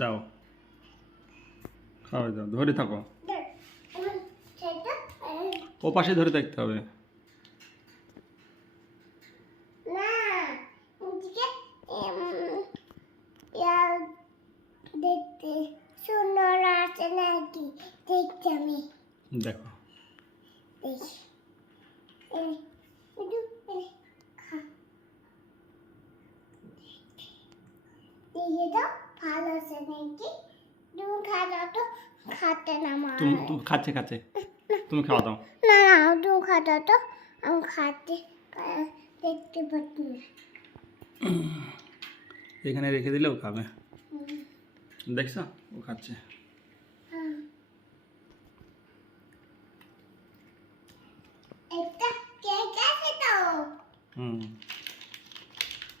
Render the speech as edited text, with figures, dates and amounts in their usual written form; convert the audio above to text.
দাও, খাওয়াই দাও, ধরে থাকো, ও পাশে ধরে থাকতে হবে। দেখতে সুন্দর আছে নাকি দেখতে আমি দেখো ভালো আছে নাকি তুমি খাওয়া তো খাতে না মা তুমি খাচ্ছে খাচ্ছে, তুমি খাওয়া দাও। না না তুমি খাওয়া তো আমি খাতে দেখতে পাচ্ছি না। এখানে রেখে দিলেও খাবে, দেখছো ও খাচ্ছে।